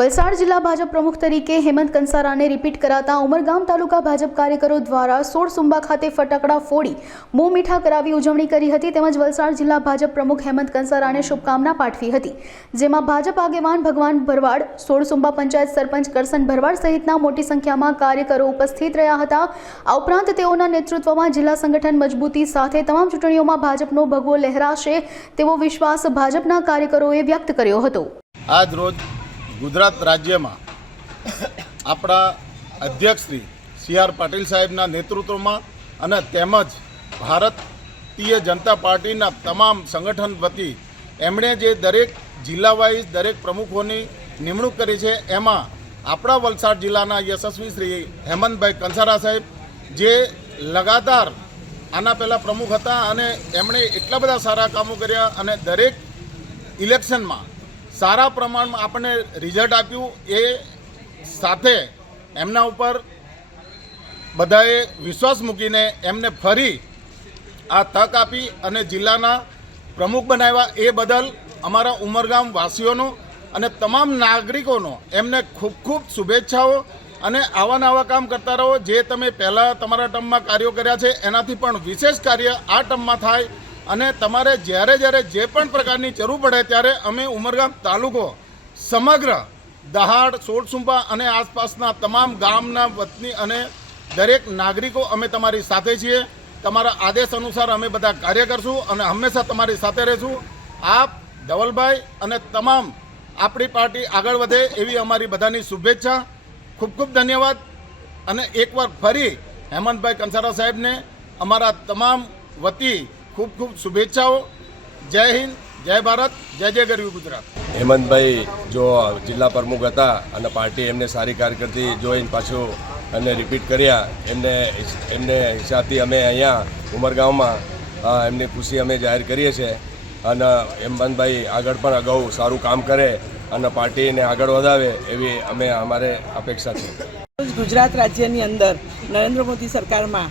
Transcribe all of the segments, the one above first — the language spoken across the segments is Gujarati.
વલસાડ જિલ્લા ભાજપ પ્રમુખ તરીકે હેમંત કંસારાને રિપીટ કરાતા ઉમરગામ તાલુકા ભાજપ કાર્યકરો દ્વારા સોળ સુંબા ખાતે ફટાકડા ફોડી, મોં મીઠા કરાવી ઉજવણી કરી હતી તેમજ વલસાડ જિલ્લા ભાજપ પ્રમુખ હેમંત કંસારાને શુભકામના પાઠવી હતી. જેમાં ભાજપ આગેવાન ભગવાન ભરવાડ, સોળ સુંબા પંચાયત સરપંચ કરસન ભરવાડ સહિતના મોટી સંખ્યામાં કાર્યકરો ઉપસ્થિત રહ્યા હતા. આ ઉપરાંત તેઓના નેતૃત્વમાં જિલ્લા સંગઠન મજબૂતી સાથે તમામ ચૂંટણીઓમાં ભાજપનો ભગવો લહેરાશે તેવો વિશ્વાસ ભાજપના કાર્યકરોએ વ્યક્ત કર્યો હતો. આજ રોજ ગુજરાત રાજ્યમાં આપણા અધ્યક્ષ શ્રી સી આર પાટીલ સાહેબના નેતૃત્વમાં અને તેમજ ભારતીય જનતા પાર્ટીના તમામ સંગઠન વતી એમણે જે દરેક જિલ્લા વાઇઝ દરેક પ્રમુખોની નિમણૂક કરી છે, એમાં આપણા વલસાડ જિલ્લાના યશસ્વી શ્રી હેમંતભાઈ કંસારા સાહેબ, જે લગાતાર આના પહેલાં પ્રમુખ હતા અને એમણે એટલા બધા સારા કામો કર્યા અને દરેક ઇલેક્શનમાં સારા પ્રમાણમાં આપણને રિઝલ્ટ આપ્યું એ સાથે એમના ઉપર બધાએ વિશ્વાસ મૂકીને એમને ફરી આ તક આપી અને જિલ્લાના પ્રમુખ બનાવ્યા એ બદલ અમારા ઉમરગામ વાસીઓનો અને તમામ નાગરિકોનો એમને ખૂબ ખૂબ શુભેચ્છાઓ અને આવા નવા કામ કરતા રહો. જે તમે પહેલાં તમારા ટર્મમાં કાર્યો કર્યા છે, એનાથી પણ વિશેષ કાર્ય આ ટર્મમાં થાય અને તમારે જ્યારે જ્યારે જે પણ પ્રકારની જરૂર પડે ત્યારે અમે ઉમરગામ તાલુકો સમગ્ર દહાડ સોળસુંબા અને આસપાસના તમામ ગામના વતની અને દરેક નાગરિકો અમે તમારી સાથે છીએ. તમારા આદેશ અનુસાર અમે બધા કાર્ય કરશું અને હંમેશા તમારી સાથે રહીશું. આપ ધવલભાઈ અને તમામ આપણી પાર્ટી આગળ વધે એવી અમારી બધાની શુભેચ્છા. ખૂબ ખૂબ ધન્યવાદ. અને એકવાર ફરી હેમંતભાઈ કંસારા સાહેબને અમારા તમામ વતી ખૂબ ખૂબ શુભેચ્છાઓ. જય હિન્દ જય ભારત જય જય ગરવી ગુજરાત. હેમંતભાઈ જો જિલ્લા પ્રમુખ હતા અને પાર્ટી એમને સારી કારકિર્દી જોઈને પાછું એમને રિપીટ કર્યા એમને એમને હિસાબથી અમે અહીંયા ઉમરગાંવમાં એમની ખુશી અમે જાહેર કરીએ છીએ. અને હેમંતભાઈ આગળ પણ અગાઉ સારું કામ કરે અને પાર્ટીને આગળ વધાવે એવી અમે અમારે અપેક્ષા છે. ગુજરાત રાજ્યની અંદર નરેન્દ્ર મોદી સરકારમાં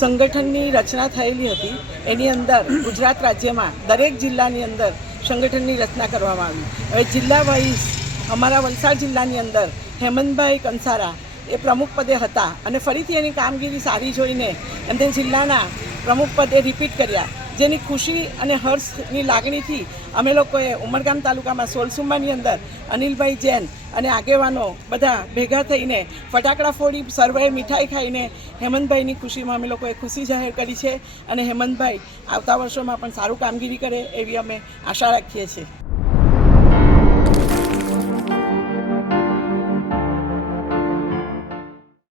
સંગઠનની રચના થયેલી હતી. એની અંદર ગુજરાત રાજ્યમાં દરેક જિલ્લાની અંદર સંગઠનની રચના કરવામાં આવી. હવે જિલ્લા વાઇઝ અમારા વલસાડ જિલ્લાની અંદર હેમંતભાઈ કંસારા એ પ્રમુખ પદે હતા અને ફરીથી એની કામગીરી સારી જોઈને એમને જિલ્લાના પ્રમુખ પદે રિપીટ કર્યા. જેની ખુશી અને હર્ષની લાગણીથી અમે લોકોએ ઉમરગામ તાલુકામાં સોલસુંબાની અંદર અનિલભાઈ જૈન અને આગેવાનો બધા ભેગા થઈને ફટાકડા ફોડી સર્વે મીઠાઈ ખાઈને હેમંતભાઈની ખુશીમાં અમે લોકોએ ખુશી જાહેર કરી છે અને હેમંતભાઈ આવતા વર્ષોમાં પણ સારું કામગીરી કરે એવી અમે આશા રાખીએ છીએ.